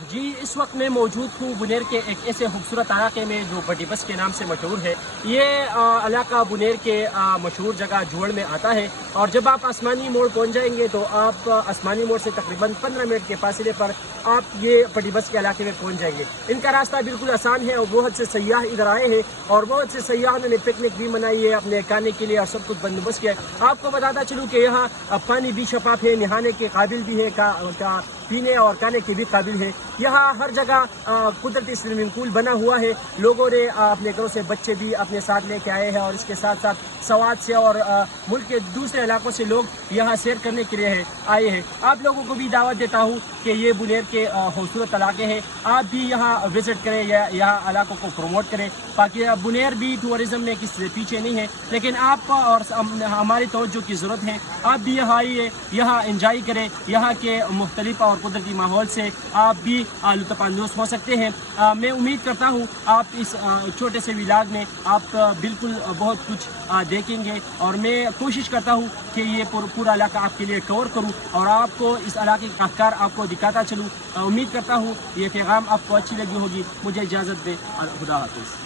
جی اس وقت میں موجود ہوں بنیر کے ایک ایسے خوبصورت علاقے میں جو بٹی بس کے نام سے مشہور ہے۔ یہ علاقہ بنیر کے مشہور جگہ جوڑ میں آتا ہے، اور جب آپ آسمانی موڑ پہنچ جائیں گے تو آپ آسمانی موڑ سے تقریباً 15 منٹ کے فاصلے پر آپ یہ بٹی بس کے علاقے میں پہنچ جائیں گے۔ ان کا راستہ بالکل آسان ہے اور بہت سے سیاح ادھر آئے ہیں، اور بہت سے سیاحوں نے پکنک بھی منائی ہے، اپنے کھانے کے لیے اور سب کچھ بندوبست کیا ہے۔ آپ کو بتاتا چلوں کہ یہاں پانی بھی شفاف ہے، نہانے کے قابل بھی ہے، پینے اور کھانے کے بھی قابل ہے۔ یہاں ہر جگہ قدرتی سوئمنگ پول بنا ہوا ہے۔ لوگوں نے اپنے گھروں سے بچے بھی اپنے ساتھ لے کے آئے ہیں، اور اس کے ساتھ ساتھ سوات سے اور ملک کے دوسرے علاقوں سے لوگ یہاں سیر کرنے کے لیے آئے ہیں۔ آپ لوگوں کو بھی دعوت دیتا ہوں کہ یہ بنیر کے خوبصورت علاقے ہیں، آپ بھی یہاں وزٹ کریں یا یہاں علاقوں کو پروموٹ کریں، تاکہ بنیر بھی ٹورزم میں کسی سے پیچھے نہیں ہے۔ لیکن آپ اور ہماری توجہ کی ضرورت ہے، آپ بھی یہاں آئیے، یہاں انجوائے کریں، یہاں کے مختلف اور قدرتی ماحول سے آپ بھی لطف اندوز ہو سکتے ہیں۔ میں امید کرتا ہوں آپ اس چھوٹے سے ولاگ میں آپ بالکل بہت کچھ دیکھیں گے، اور میں کوشش کرتا ہوں کہ یہ پورا علاقہ آپ کے لیے کور کروں اور آپ کو اس علاقے کا افکار آپ کو دکھاتا چلوں۔ امید کرتا ہوں یہ پیغام آپ کو اچھی لگی ہوگی۔ مجھے اجازت دے، خدا حافظ۔